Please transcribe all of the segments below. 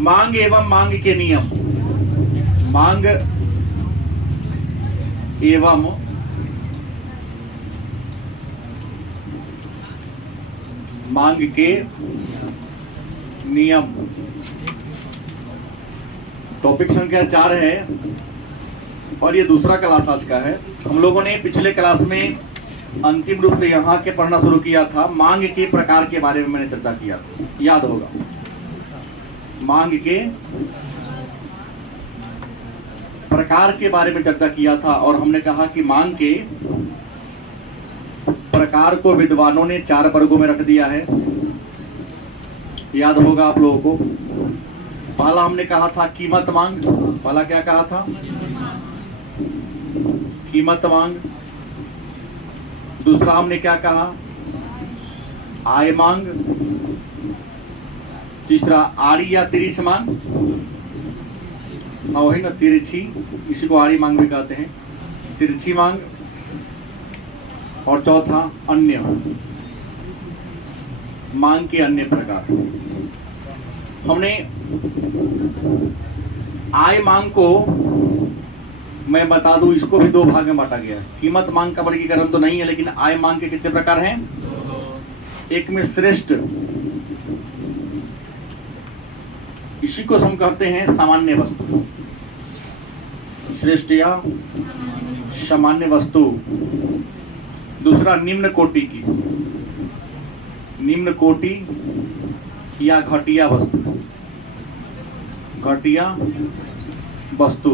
मांग एवं मांग के नियम। मांग एवं मांग के नियम। टॉपिक संख्या 4 है और ये दूसरा क्लास आज का है। हम लोगों ने पिछले क्लास में अंतिम रूप से यहाँ के पढ़ना शुरू किया था। मांग के प्रकार के बारे में मैंने चर्चा किया, याद होगा। मांग के प्रकार के बारे में चर्चा किया था और हमने कहा कि मांग के प्रकार को विद्वानों ने 4 वर्गों में रख दिया है, याद होगा आप लोगों को। पहला हमने कहा था कीमत मांग। पहला क्या कहा था? कीमत मांग। दूसरा हमने क्या कहा? आय मांग। तीसरा आड़ी या तिरछी मांग। हाँ वही ना, तिरछी, इसी को आड़ी मांग भी कहते हैं, तिरछी मांग। और चौथा अन्य मांग के अन्य प्रकार। हमने आय मांग को मैं बता दूं, इसको भी 2 भाग में बांटा गया है। कीमत मांग का वर्गीकरण तो नहीं है, लेकिन आय मांग के कितने प्रकार हैं? एक में श्रेष्ठ, इसी को हम कहते हैं सामान्य वस्तु, श्रेष्ठ या सामान्य वस्तु। दूसरा निम्न कोटि की, निम्न कोटि या घटिया वस्तु, घटिया वस्तु।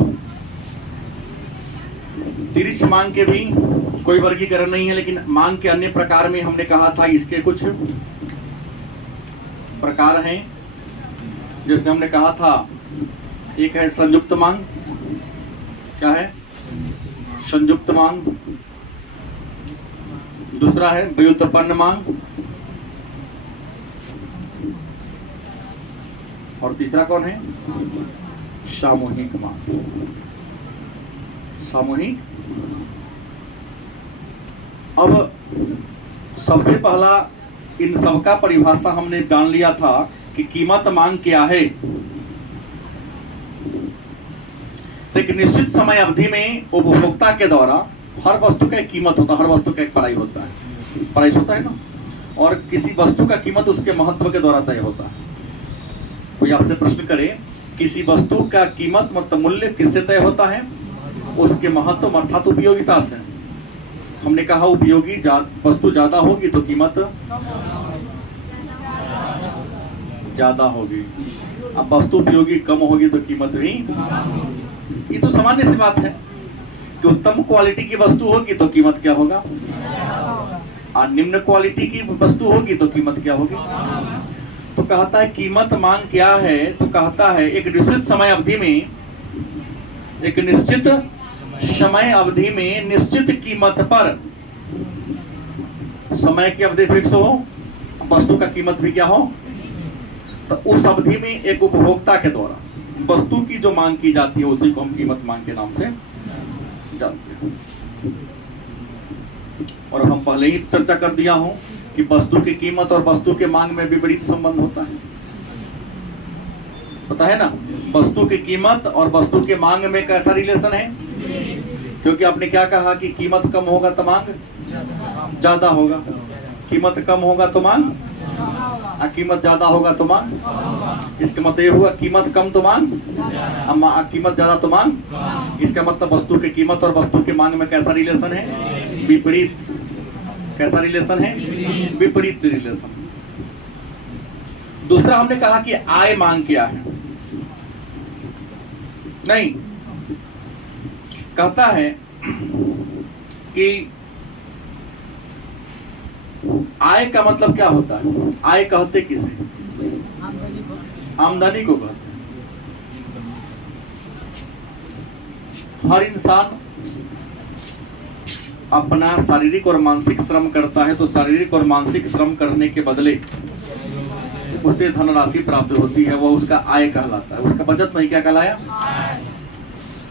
तिरछ मांग के भी कोई वर्गीकरण नहीं है, लेकिन मांग के अन्य प्रकार में हमने कहा था इसके कुछ प्रकार हैं। जैसे हमने कहा था, एक है संयुक्त मांग। क्या है? संयुक्त मांग। दूसरा है व्युत्पन्न मांग। और तीसरा कौन है? सामूहिक मांग। सामूहिक। अब सबसे पहला इन सबका परिभाषा हमने जान लिया था कि कीमत मांग क्या है। तो एक निश्चित समय अवधि में उपभोक्ता के द्वारा हर वस्तु का एक कीमत होता है, हर वस्तु का एक प्राइस होता है, प्राइस होता है ना। और किसी वस्तु का कीमत उसके महत्व के द्वारा तय होता है। कोई आपसे प्रश्न करे किसी वस्तु का कीमत मतलब मूल्य किससे तय होता है? उसके महत्व अर्थात उपयोगिता से। हमने कहा उपयोगी वस्तु ज्यादा होगी तो कीमत ज्यादा होगी, अब वस्तु उपयोगी कम होगी तो कीमत भी। ये तो सामान्य सी बात है कि उत्तम क्वालिटी की वस्तु होगी तो कीमत क्या होगा, और निम्न क्वालिटी की वस्तु होगी तो कीमत क्या होगी। तो कहता है कीमत मांग क्या है? तो कहता है एक निश्चित समय अवधि में, एक निश्चित समय अवधि में निश्चित कीमत पर, समय की अवधि फिक्स हो, वस्तु का कीमत भी क्या हो, तो उस अवधि में एक उपभोक्ता के द्वारा वस्तु की जो मांग की जाती है उसी को हम कीमत मांग के नाम से जानते हैं। और हम पहले ही चर्चा कर दिया हूं कि वस्तु की कीमत और वस्तु के मांग में विपरीत संबंध होता है, पता है ना। वस्तु की कीमत और वस्तु के मांग में कैसा रिलेशन है? क्योंकि आपने क्या कहा कि कीमत कम होगा तो मांग ज्यादा होगा, कीमत कम होगा तो मांग, और कीमत ज्यादा होगा तो मांग। इसका मतलब ये हुआ कीमत कम तो मांग, कीमत ज्यादा तो मांग। इसका मतलब वस्तु की कीमत और वस्तु के मांग में कैसा रिलेशन है? विपरीत। कैसा रिलेशन है? विपरीत रिलेशन। दूसरा हमने कहा कि आय मांग क्या है? नहीं, कहता है कि आय का मतलब क्या होता है? आय कहते किसे? आमदनी को कहते हैं। हर इंसान अपना शारीरिक और मानसिक श्रम करता है, तो शारीरिक और मानसिक श्रम करने के बदले उसे धनराशि प्राप्त होती है, वह उसका आय कहलाता है। उसका बचत नहीं, क्या कहलाया?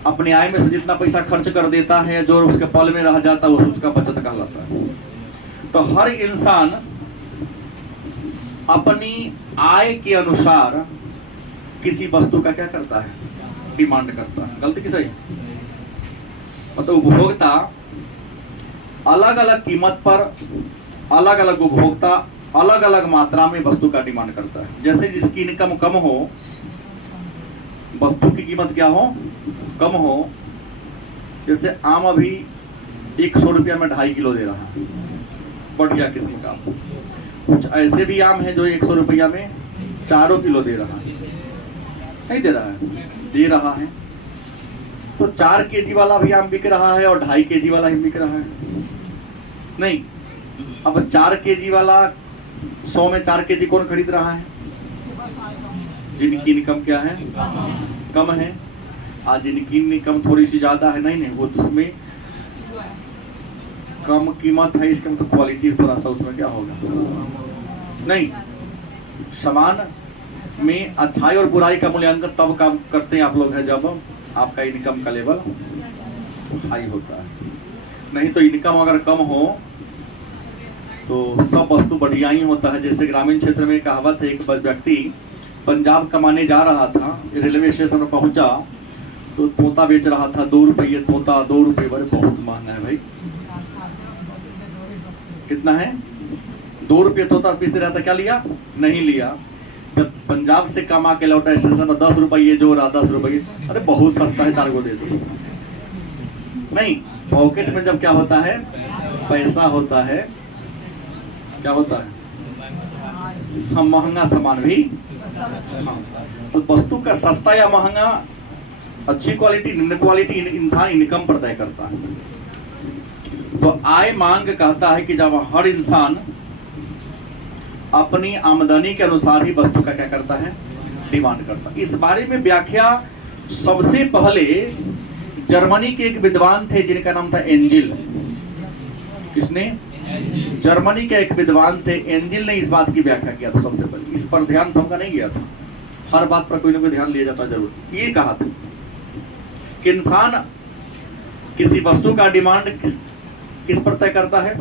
अपने आय में से जितना पैसा खर्च कर देता है, जो उसके पल में रह जाता है, वो उसका बचत कहलाता है। तो हर इंसान अपनी आय के अनुसार किसी वस्तु का क्या करता है, डिमांड करता है। गलती की सही? मतलब उपभोक्ता अलग अलग कीमत पर अलग अलग उपभोक्ता अलग अलग मात्रा में वस्तु का डिमांड करता है। जैसे जिसकी इनकम कम हो, वस्तु की कीमत क्या हो, कम हो। जैसे आम अभी 100 रुपया में 2.5 किलो दे रहा है, बढ़िया किस्म का। कुछ ऐसे भी आम है जो 100 रुपया में 4 किलो दे रहा है, नहीं दे रहा है, दे रहा है। तो 4 केजी वाला भी आम बिक रहा है और 2.5 केजी वाला ही बिक रहा है, नहीं। अब 4 केजी वाला 100 में 4 केजी कौन खरीद रहा है? जिनकी इनकम क्या है, कम है। आज जिनकी इनकम थोड़ी सी ज्यादा है, नहीं वो उसमें कम कीमत है, इसका मतलब क्वालिटी थोड़ा सा उसमें क्या होगा, नहीं। समान में अच्छाई और बुराई का मूल्यांकन तब काम करते हैं आप लोग हैं जब आपका इनकम का लेवल हाई होता है। नहीं तो इनकम अगर कम हो तो सब वस्तु बढ़िया ही होता है। जैसे ग्रामीण क्षेत्र में कहावत है, एक व्यक्ति पंजाब कमाने जा रहा था, रेलवे स्टेशन पर पहुंचा तो तोता बेच रहा था 2 रुपये तोता, 2 रुपये। बड़े बहुत महंगा है भाई। कितना है? 2 रुपये तोता पीस रहा था, क्या लिया? नहीं लिया। जब पंजाब से कमा के लौटा स्टेशन पर 10 रुपये जो रहा, 10 रुपये, अरे बहुत सस्ता है, 4 को दे दो। नहीं, पॉकेट में जब क्या होता है, पैसा होता है, क्या होता है, हम महंगा सामान भी। तो वस्तु का सस्ता या महंगा, अच्छी क्वालिटी निम्न क्वालिटी इंसान इनकम पर तय करता है। तो आय मांग कहता है कि जब हर इंसान अपनी आमदनी के अनुसार ही वस्तु का क्या करता है, डिमांड करता है। इस बारे में व्याख्या सबसे पहले जर्मनी के एक विद्वान थे जिनका नाम था एंजिल। किसने? जर्मनी के एक विद्वान थे एंजिल ने इस बात की व्याख्या किया था सबसे पहले। इस पर ध्यान सबका नहीं गया था, हर बात पर कोई ना कोई ध्यान लिया जाता जरूर। ये कहा था कि इंसान किसी वस्तु का डिमांड किस पर तय करता है,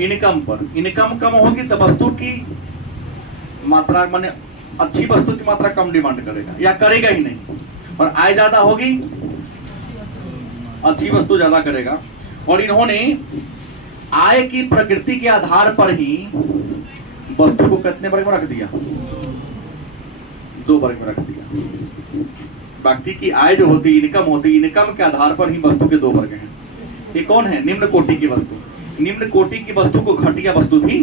इनकम पर। इनकम कम होगी तो वस्तु की मात्रा, माने अच्छी वस्तु की मात्रा कम डिमांड करेगा या करेगा ही नहीं। और आय ज्यादा होगी, अच्छी वस्तु ज्यादा करेगा। और इन्होंने आय की प्रकृति के आधार पर ही वस्तु को कितने वर्ग में रख दिया, 2 वर्ग में रख दिया। व्यक्ति की आय जो होती, इनकम होती, इनकम के आधार पर ही वस्तु के 2 वर्ग हैं। ये कौन है? निम्न कोटि की वस्तु। निम्न कोटि की वस्तु को घटिया वस्तु भी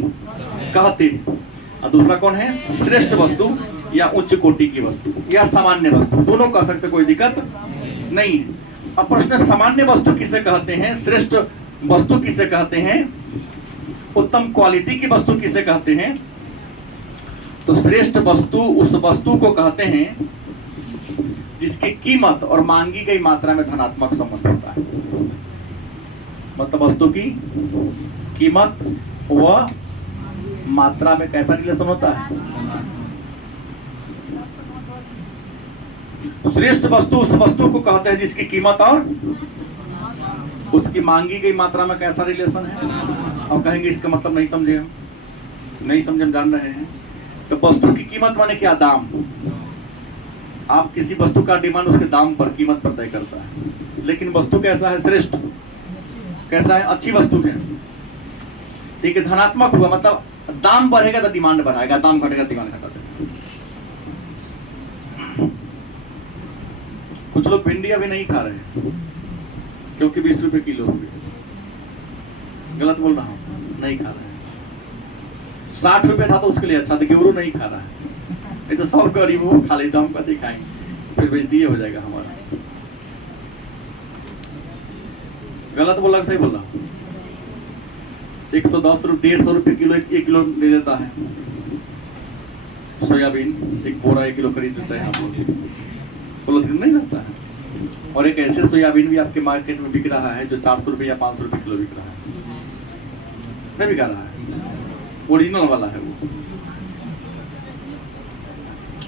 कहते हैं। और दूसरा कौन है? श्रेष्ठ वस्तु या उच्च कोटि की वस्तु या सामान्य वस्तु, दोनों कह सकते, कोई दिक्कत नहीं है। अब प्रश्न, सामान्य वस्तु किसे कहते हैं, श्रेष्ठ वस्तु किसे कहते हैं, उत्तम क्वालिटी की वस्तु किसे कहते हैं? तो श्रेष्ठ वस्तु उस वस्तु को कहते हैं जिसकी कीमत और मांगी गई मात्रा में धनात्मक संबंध होता है। मतलब वस्तु की कीमत व मात्रा में कैसा रिलेशन होता है? श्रेष्ठ वस्तु उस वस्तु को कहते हैं जिसकी कीमत और उसकी मांगी गई मात्रा में कैसा रिलेशन है। अब कहेंगे इसका मतलब नहीं समझे हम, नहीं समझे, हम जान रहे हैं। तो वस्तु की कीमत माने क्या? दाम। आप किसी वस्तु का डिमांड उसके दाम पर, कीमत पर तय करता है। लेकिन वस्तु कैसा है? श्रेष्ठ। कैसा है? अच्छी वस्तु है, ठीक है। धनात्मक हुआ मतलब दाम बढ़ेगा तो डिमांड बढ़ाएगा, दाम घटेगा डिमांड घटा देगा। कुछ लोग भिंडी अभी नहीं खा रहे क्योंकि 20 रुपए किलो हो गए। गलत बोल रहा हूं? नहीं खा रहे। 60 रुपए था तो उसके लिए अच्छा था, गेहूं नहीं खा रहा है। नहीं तो सब गरीब वो खा ले तो हम कभी खाएंगे, फिर बेइज्जती हो जाएगा हमारा। गलत बोला सही बोला? 110 रुपये 150 रुपये किलो 1 किलो ले देता है सोयाबीन, एक बोरा 1 किलो खरीद देता है आप लोग, बोलो नहीं रहता है। और एक ऐसे सोयाबीन भी आपके मार्केट में बिक रहा है जो 400 रुपये या 500 रुपये किलो बिक रहा है, नहीं बिका रहा है, ओरिजिनल वाला है वो।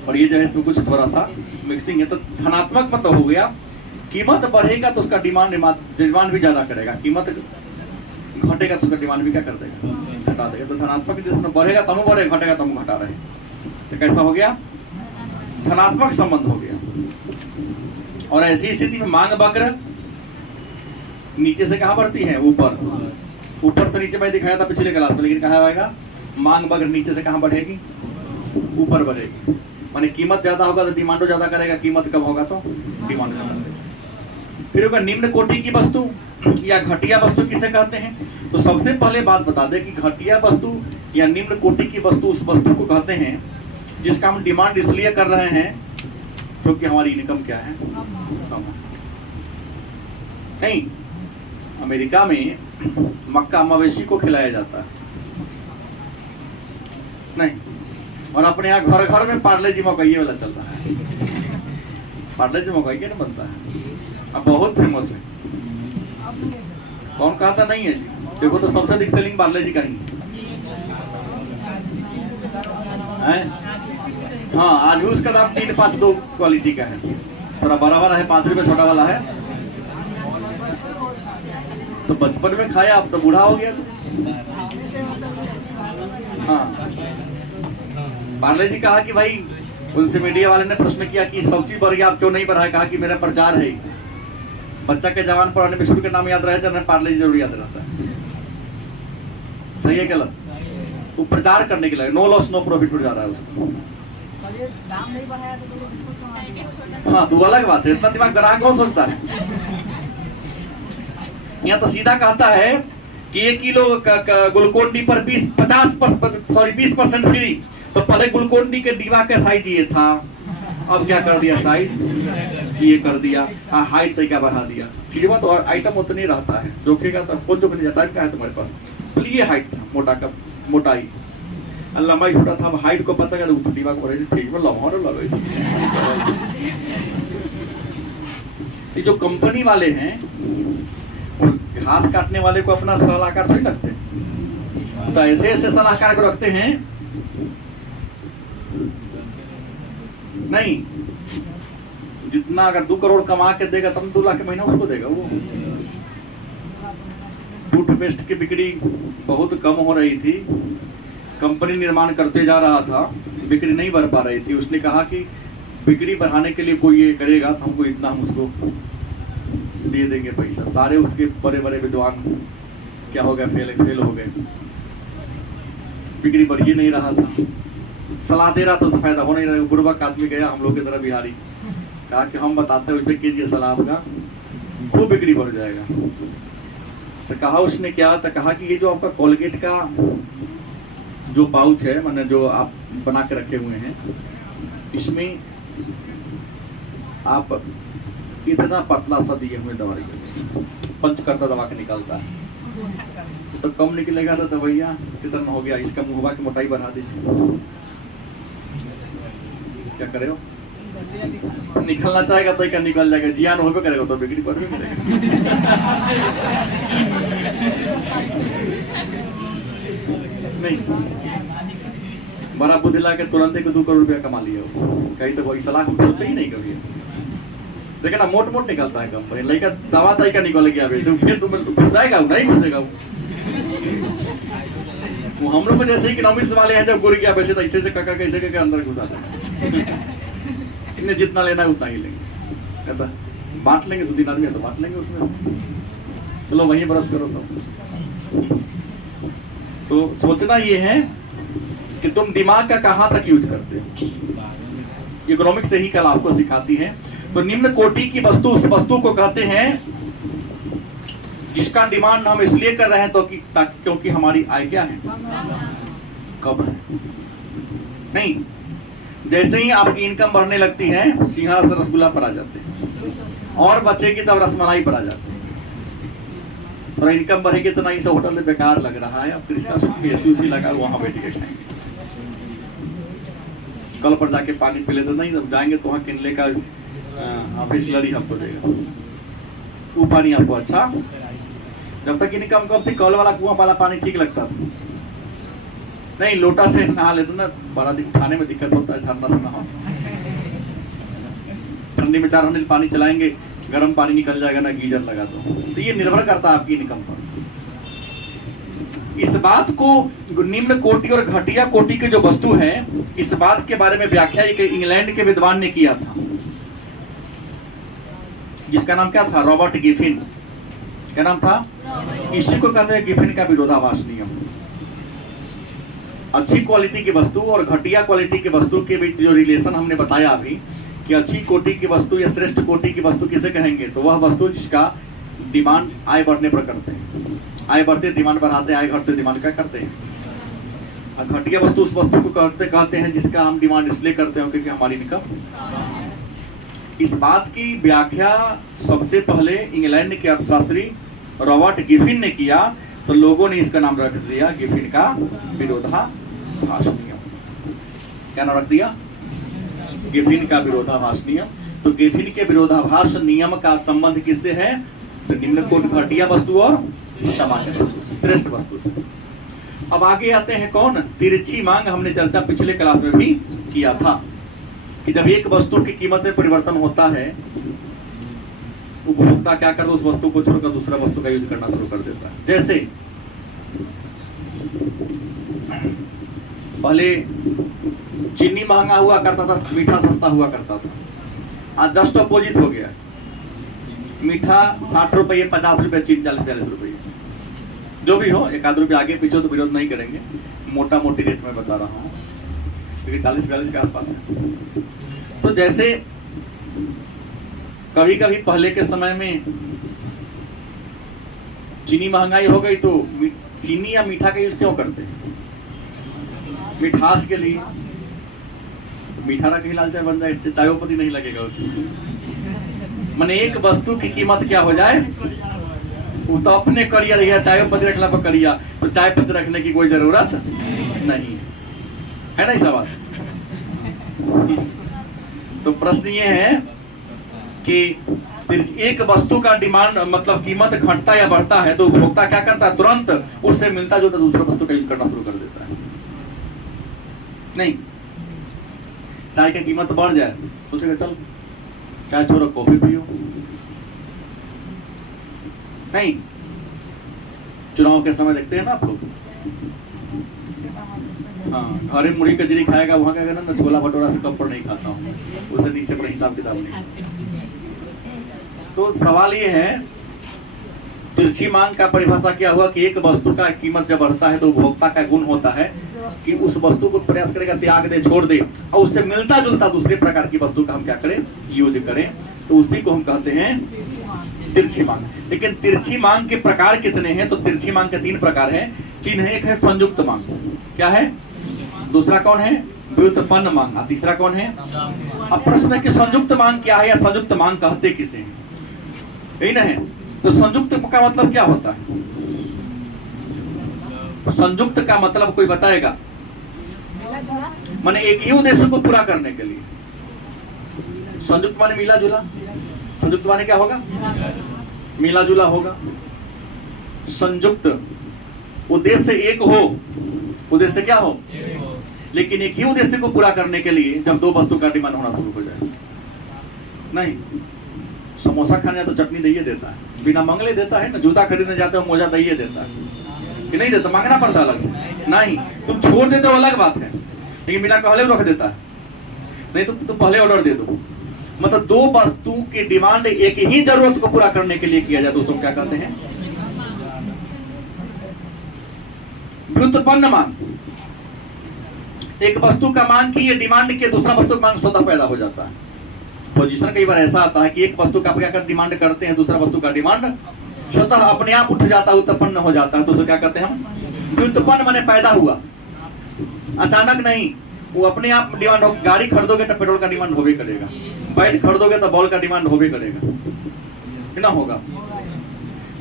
और ये जो है इसमें कुछ थोड़ा सा मिक्सिंग है। तो धनात्मक मतलब हो गया, कीमत बढ़ेगा तो उसका डिमांड भी ज्यादा करेगा, कीमत घटेगा तो उसका डिमांड भी क्या कर देगा। घटा देगा। तो धनात्मक रिलेशन बढ़ेगा तब बढ़ेगा, घटेगा तब घटा रहे। तो कैसा हो गया? धनात्मक संबंध हो गया। और ऐसी स्थिति में मांग वक्र नीचे से कहां बढ़ती है? ऊपर। ऊपर से नीचे मैं दिखाया था पिछले क्लास में, लेकिन कहां आएगा? मांग वक्र नीचे से कहां बढ़ेगी? ऊपर बढ़ेगी। माने कीमत ज्यादा होगा तो डिमांडो ज्यादा करेगा, कीमत कम होगा तो डिमांड कम करेगा। फिर होगा निम्न कोटि की वस्तु या घटिया वस्तु किसे कहते हैं? तो सबसे पहले बात बता दें कि घटिया वस्तु या निम्न कोटि की वस्तु उस वस्तु को कहते हैं जिसका हम डिमांड इसलिए कर रहे हैं क्योंकि हमारी इनकम क्या है? कम है। नहीं, अमेरिका में मक्का मवेशी को खिलाया जाता है नहीं, और अपने यहाँ घर घर में पार्ले जी मकई वाला चल रहा है। पार्ले जी मकई ना बनता है, अब बहुत फेमस है। कौन कहता नहीं है जी? देखो तो सबसे अधिक सेलिंग पार्ले जी का ही है। हाँ, आज भी उसका दाम 3-5-2 क्वालिटी का है, थोड़ा बड़ा वाला है 5 रुपए, छोटा वाला है। तो बचपन में खाया, अब तो बूढ़ा हो गया। हाँ, पार्ले जी कहा कि भाई, उनसे मीडिया वाले ने प्रश्न किया कि सब्जी बढ़ गया, आप क्यों नहीं बढ़ाए? कहा कि मेरा प्रचार है। बच्चा के जवान पढ़ाने बिस्कुट के नाम याद रहे, जब पार्ले जी जरूर याद रहता है। सही है गलत? वो प्रचार करने के लिए नो लॉस नो प्रॉफिट पर जा रहा है उसको। दाम नहीं बढ़ाया तो हाँ, तो अलग बात है। इतना दिमाग ग्राहक कौन सोचता है? यहाँ तो सीधा कहता है कि 1 किलो ग्लूकोन डी पर 20% फ्री। तो पहले ग्लूकोन डी के डिब्बा का साइज ये था, अब क्या कर दिया? साइज ये कर दिया, हाइट तरीका बढ़ा दिया। चीजों तो आइटम उतनी रहता है, जोखेगा सब कौन जोखने जाता है? क्या है तुम्हारे पास? तो ये हाइट था, मोटा का मोटाई, लंबाई छोटा था। अब हाइट को पता कर डिब्बा को ठीक में लम्हा लगे। ये जो कंपनी वाले हैं घास काटने वाले को अपना सलाहकार थोड़ी रखते हैं, तो ऐसे ऐसे सलाहकार को रखते हैं नहीं। जितना अगर 2 करोड़ कमा के देगा तब 2 लाख महीना उसको देगा। वो टूथपेस्ट की बिक्री बहुत कम हो रही थी, कंपनी निर्माण करते जा रहा था, बिक्री नहीं बढ़ पा रही थी। उसने कहा कि बिक्री बढ़ाने के लिए कोई ये करेगा तो हमको इतना, हम उसको दे देंगे पैसा। सारे उसके बड़े बड़े विद्वान क्या हो गए? फेल हो गए। बिक्री बढ़ ही नहीं रहा था। सलाह दे रहा था, उससे फायदा हो नहीं रहा। बुर्बक आदमी गया हम लोग की तरह बिहारी, कहा कि हम बताते हैं वैसे कीजिए सलाह आपका, खूब बिक्री बढ़ जाएगा। तो कहा उसने क्या? तो कहा कि ये जो आपका कोलगेट का जो पाउच है, माने जो आप बना के रखे हुए हैं, इसमें आप इतना पतला सा दिए हुए दवाई पंच करता दबा के निकालता है, तो कम निकलेगा। तो दवाइया कितना हो गया? इसका मुहबा की मोटाई बढ़ा दीजिए। क्या करे हो? निकलना चाहेगा तो क्या निकल जाएगा, जियान होबे करेगा तो बिक्री बढ़ भी करेगा। नहीं, बड़ा बुद्धि ला के तुरंत ही 2 करोड़ रुपया कमा लिया हो। कहीं तो कोई सलाह हम सोचे ही नहीं कभी। देखा ना, मोट निकलता है कंपनी, लड़का दवा तय का निकल गया वैसे, फिर तुम्हें घुसाएगा नहीं घुसेगा वो। हम लोग में जैसे इकोनॉमिक्स वाले हैं, जब गुर गया वैसे तो ऐसे काका कैसे के अंदर घुसाता है। इन्हें जितना लेना है उतना ही लेंगे। कहता बांट लेंगे, 2-3 आदमी है तो बांट लेंगे उसमें से। चलो वहीं ब्रश करो सब। तो सोचना ये है कि तुम दिमाग का कहां तक यूज करते हो। इकोनॉमिक्स से ही कल आपको सिखाती है। तो निम्न कोटि की वस्तु उस वस्तु को कहते हैं जिसका डिमांड हम इसलिए कर रहे हैं तो क्योंकि हमारी आय क्या है? कम है। नहीं, जैसे ही आपकी इनकम बढ़ने लगती है, सिंघाड़ा से रसगुल्ला पर आ जाते हैं, और बच्चे की तब रसमलाई पर आ जाते हैं। थोड़ा इनकम बढ़ेगी तो नहीं, सब होटल में बेकार लग रहा है, अब कृष्णा एसी लगा वहां बैठ के खाएंगे। कल पर जाके पानी पी लेते नहीं, जब जाएंगे तो वहाँ किनले का बिस्लरी हमको देगा, वो पानी आपको अच्छा। जब तक इनकम कम थी, कल वाला कुआं वाला पानी ठीक लगता था। नहीं, लोटा से नहा लेते ना, बड़ा खाने में दिक्कत होता है, झरना से नहा। ठंडी में 4 घंटे पानी चलाएंगे, गर्म पानी निकल जाएगा ना, गीजर लगा दो। तो ये निर्भर करता है आपकी इनकम पर। इस बात को निम्न कोटि और घटिया कोटि के जो वस्तु है, इस बात के बारे में व्याख्या एक इंग्लैंड के विद्वान ने किया था, जिसका नाम क्या था? Robert Giffen. क्या नाम था? इसी को कहते हैं गिफिन का विरोधाभास नियम। अच्छी क्वालिटी की वस्तु और घटिया क्वालिटी की वस्तु के बीच जो रिलेशन हमने बताया अभी, कि अच्छी कोटि की वस्तु या श्रेष्ठ कोटि की वस्तु किसे कहेंगे? तो वह वस्तु जिसका डिमांड आय बढ़ने पर करते हैं। आय बढ़ते डिमांड बढ़ाते हैं, आय घटते डिमांड क्या करते हैं। और घटिया वस्तु उस वस्तु को कहते हैं जिसका हम डिमांड इसलिए करते हैं क्योंकि हमारी इनकम। इस बात की व्याख्या सबसे पहले इंग्लैंड के अर्थशास्त्री रॉबर्ट गिफिन ने किया, तो लोगों ने इसका नाम रख दिया गिफिन का विरोधाभास नियम। क्या नाम रख दिया? गिफिन का विरोधाभास नियम। तो गिफिन के विरोधाभास नियम का संबंध किससे है? तो निम्न कोटि घटिया वस्तु और सामान्य वस्तु, श्रेष्ठ वस्तु से। अब आगे आते हैं कौन? तिरछी मांग। हमने चर्चा पिछले क्लास में भी किया था कि जब एक वस्तु की कीमत में परिवर्तन होता है, उपभोक्ता क्या करता है? उस वस्तु को छोड़कर दूसरा वस्तु का यूज करना शुरू कर देता है। जैसे पहले चीनी महंगा हुआ करता था, मीठा सस्ता हुआ करता था। आज जस्ट अपोजिट हो गया, मीठा 60 रुपये, 50 रुपये, चीनी 40-40 रुपये। जो भी हो, एक आध रुपये आगे पीछे तो विरोध नहीं करेंगे, मोटा मोटी रेट में बता रहा हूँ, क्योंकि 40-42 के आसपास है। तो जैसे कभी कभी पहले के समय में चीनी महंगाई हो गई तो चीनी या मीठा का यूज क्यों करते हैं? मिठास के लिए। मीठा रख के लाल चाय बन जाए, चायोपत्ती नहीं लगेगा उसमें। माने एक वस्तु की कीमत क्या हो जाए, वो तो अपने करिया रहेगा। चायोपत्ती रखला पर करिया, तो चाय पत्ती रखने की कोई जरूरत नहीं है ना। ऐसा बात। तो प्रश्न ये है कि एक वस्तु का डिमांड मतलब कीमत घटता या बढ़ता है तो उपभोक्ता क्या करता है? तुरंत उससे मिलता जुलता दूसरा वस्तु का यूज करना शुरू कर देता है। नहीं, चाय की कीमत बढ़ जाए, सोचेगा चल चाय छोड़ो कॉफी पियो। नहीं, चुनाव के समय देखते हैं ना आप लोग, हाँ, घरे मुड़ी कचरी खाएगा, वहां क्या करना, छोला भटूरा से कम पर नहीं खाता हूँ, उससे नीचे पर हिसाब किताब नहीं। तो सवाल ये है, तिरछी मांग का परिभाषा क्या हुआ कि एक वस्तु का कीमत जब बढ़ता है तो उपभोक्ता का गुण होता है कि उस वस्तु को प्रयास करेगा त्याग दे, छोड़ दे, और उससे मिलता जुलता दूसरे प्रकार की वस्तु का हम क्या करें? यूज करें। तो उसी को हम कहते हैं तिरछी मांग। लेकिन तिरछी मांग के प्रकार कितने हैं? तो तिरछी मांग के 3 प्रकार हैं। 3 है। एक है संयुक्त मांग। क्या है? दूसरा कौन है? व्युत्पन्न मांग। और तीसरा कौन है? अब प्रश्न है कि संयुक्त मांग क्या है या संयुक्त मांग कहते किसे हैं? यही ना है। तो संयुक्त का मतलब क्या होता है? संयुक्त का मतलब कोई बताएगा? माने एक ही उद्देश्य को पूरा करने के लिए। संयुक्त माने मिला जुला। संयुक्त माने क्या होगा? मिला जुला होगा। संयुक्त उद्देश्य एक हो, उद्देश्य क्या हो? लेकिन एक ही उद्देश्य को पूरा करने के लिए जब 2 वस्तु का डिमांड होना शुरू हो जाए। नहीं, समोसा खाने तो चटनी दे देता है, बिना मंगले देता है ना। जूता खरीदने जाते हो मोजा दे देता है कि नहीं देता? मांगना पड़ता अलग से? नहीं, तुम छोड़ देते हो अलग बात है, लेकिन बिना कहले रख देता है। नहीं तो तुम पहले ऑर्डर दे दो। मतलब 2 वस्तु की डिमांड एक ही जरूरत को पूरा करने के लिए किया जाए तो उसको क्या कहते हैं? व्युत्पन्न मांग। एक वस्तु का मांग की ये डिमांड के दूसरा वस्तु का मांग स्वतः पैदा हो जाता है। पोजीशन कई बार ऐसा आता है कि एक वस्तु का क्या कर डिमांड करते हैं, दूसरा वस्तु का डिमांड स्वतः अपने आप उठ जाता है, उत्पन्न हो जाता है। तो उसे क्या कहते हैं हम? व्युत्पन्न माने पैदा हुआ, अचानक नहीं। वो अपने आप डिमांड हो। गाड़ी खरीदोगे तो पेट्रोल का डिमांड होवे करेगा, बैट खरीदोगे तो बॉल का डिमांड होवे करेगा, ना होगा।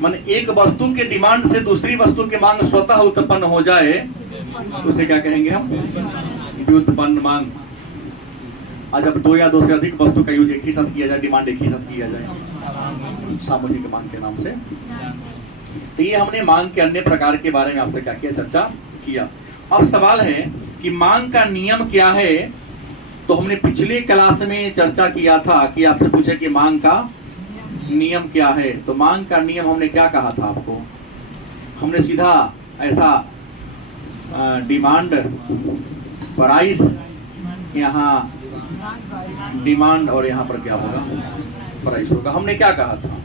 माने एक वस्तु के डिमांड से दूसरी वस्तु की मांग स्वतः उत्पन्न हो जाए तो उसे क्या कहेंगे हम? व्युत्पन्न मांग। आज अब 2 या 2 से अधिक वस्तु का यूज एक ही साथ किया जाए, डिमांड एक ही साथ किया जाए, सामूहिक मांग के नाम से। तो ये हमने मांग के अन्य प्रकार के बारे में आपसे क्या किया? चर्चा किया। अब सवाल है कि मांग का नियम क्या है? तो हमने पिछले क्लास में चर्चा किया था कि आपसे पूछे कि मांग का नियम क्या है। तो मांग का नियम हमने क्या कहा था आपको? हमने सीधा ऐसा डिमांड प्राइस, यहाँ डिमांड और यहाँ पर क्या होगा, प्राइस होगा। हमने क्या कहा था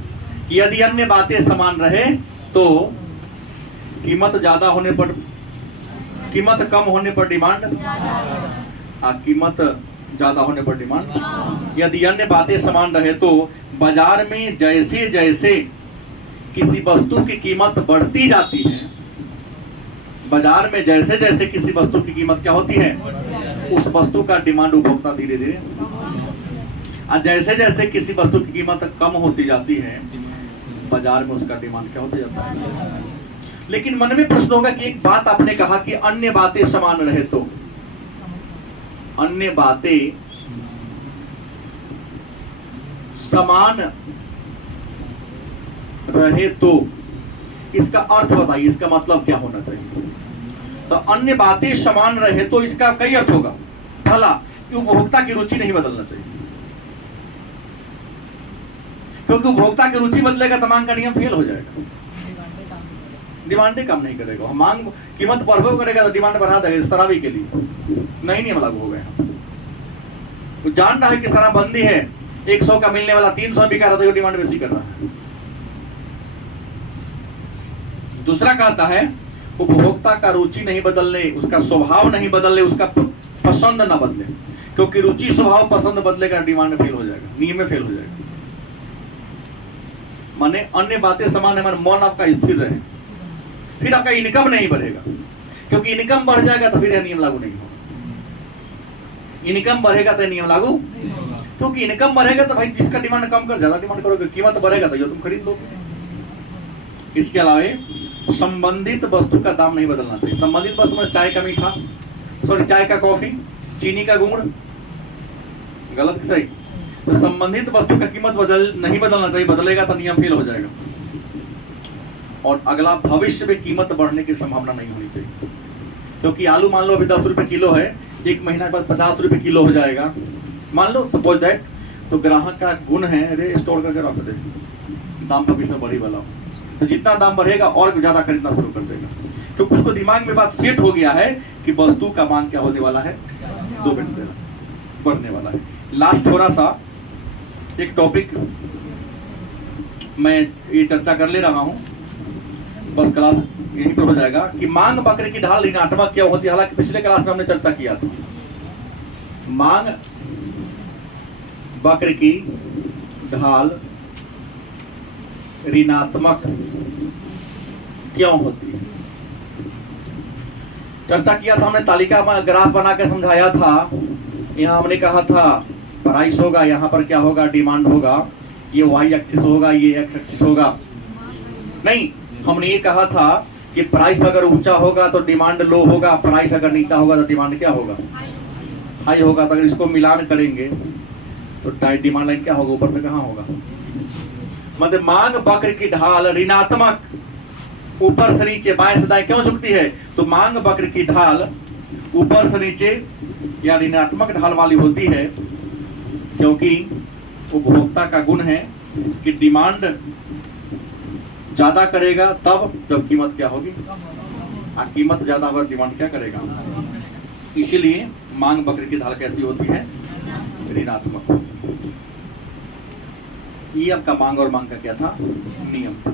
कि यदि अन्य बातें समान रहे तो कीमत ज्यादा होने पर, कीमत कम होने पर डिमांड, कीमत ज्यादा होने पर डिमांड। यदि अन्य बातें समान रहे तो बाजार में जैसे जैसे किसी वस्तु की कीमत बढ़ती जाती है, बाजार में जैसे जैसे किसी वस्तु की कीमत क्या होती है, उस वस्तु का डिमांड उपभोक्ता धीरे धीरे, और जैसे जैसे किसी वस्तु की कीमत कम होती जाती है बाजार में उसका डिमांड क्या होता जाता है। लेकिन मन में प्रश्न होगा कि एक बात आपने कहा कि अन्य बातें समान रहे तो, अन्य बातें समान रहे तो इसका अर्थ बताइए, इसका मतलब क्या होना चाहिए। तो अन्य बातें समान रहे तो इसका कई अर्थ होगा। पहला, उपभोक्ता की रुचि नहीं बदलना चाहिए, क्योंकि उपभोक्ता की रुचि बदलेगा तो मांग का नियम फेल हो जाएगा, डिमांड कम नहीं करेगा। मांग कीमत बढ़ो करेगा तो डिमांड बढ़ा देगा। शराबी के लिए नहीं नियम लागू हो गया, वो जान रहा है कि शराबबंदी है, 100 का मिलने वाला 300 बिका रहा था, डिमांड बेसी कर रहा है। दूसरा कहता है उपभोक्ता का रुचि नहीं बदलने, उसका स्वभाव नहीं बदलने, उसका पसंद न बदले, क्योंकि रुचि स्वभाव पसंद बदलेगा डिमांड फेल हो जाएगा, नियम में फेल हो जाएगा। माने अन्य बातें समान है, मन आपका स्थिर रहे, फिर आपका इनकम नहीं बढ़ेगा, क्योंकि इनकम बढ़ जाएगा तो फिर यह नियम लागू नहीं होगा। इनकम बढ़ेगा तो नियम लागू, क्योंकि इनकम बढ़ेगा तो भाई जिसका डिमांड कम कर ज्यादा डिमांड करोगे, कीमत बढ़ेगा तो ये तुम खरीद लोगे। इसके अलावा संबंधित वस्तु का दाम नहीं बदलना चाहिए। संबंधित वस्तु में चाय का मीठा, सॉरी चाय का कॉफी, चीनी का गुण, गलत सही। तो संबंधित वस्तु का कीमत नहीं बदलना चाहिए, बदलेगा तो नियम फेल हो जाएगा। और अगला, भविष्य में कीमत बढ़ने की संभावना नहीं होनी चाहिए, क्योंकि आलू मान लो अभी 10 रुपए किलो है, 1 महीना बाद 50 रुपए किलो हो जाएगा, मान लो सपोज दैट। तो ग्राहक का गुण है अरे स्टोर करके रख दे, दाम भविष्य बढ़ी वाला, तो जितना दाम बढ़ेगा और ज्यादा खरीदना शुरू कर देगा, क्योंकि उसको दिमाग में बात सेट हो गया है कि वस्तु का मांग क्या होने वाला है, 2 घंटे बढ़ने वाला है। लास्ट थोड़ा सा एक टॉपिक मैं ये चर्चा कर ले रहा हूं, बस क्लास यहीं पर हो जाएगा कि मांग वक्र की ढाल ऋणात्मक क्यों होती है। हालांकि पिछले क्लास में हमने चर्चा किया था, मांग वक्र की ढाल ऋणात्मक क्यों होती है, चर्चा किया था हमने। तालिका में ग्राफ बना के समझाया था। यहाँ हमने कहा था प्राइस होगा, यहाँ पर क्या होगा, डिमांड होगा, ये वाई एक्सिस होगा, ये एक्स एक्सिस होगा। नहीं, हमने ये कहा था कि प्राइस अगर ऊंचा होगा तो डिमांड लो होगा, प्राइस अगर नीचा होगा तो डिमांड क्या होगा, हाई होगा। तो अगर इसको मिलान करेंगे तो डिमांड लाइन क्या होगा, ऊपर से कहाँ होगा, मतलब मांग वक्र की ढाल ऋणात्मक, ऊपर से नीचे बाएं से दाएं क्यों झुकती है, तो मांग वक्र की ढाल ऊपर से नीचे या ऋणात्मक ढाल वाली होती है, क्योंकि उपभोक्ता का गुण है कि डिमांड ज्यादा करेगा तब जब कीमत क्या होगी, कीमत ज्यादा होगा, डिमांड क्या करेगा। इसीलिए मांग वक्र की ढाल कैसी होती है, ऋणात्मक। ये आपका मांग और मांग का क्या था, नियम था।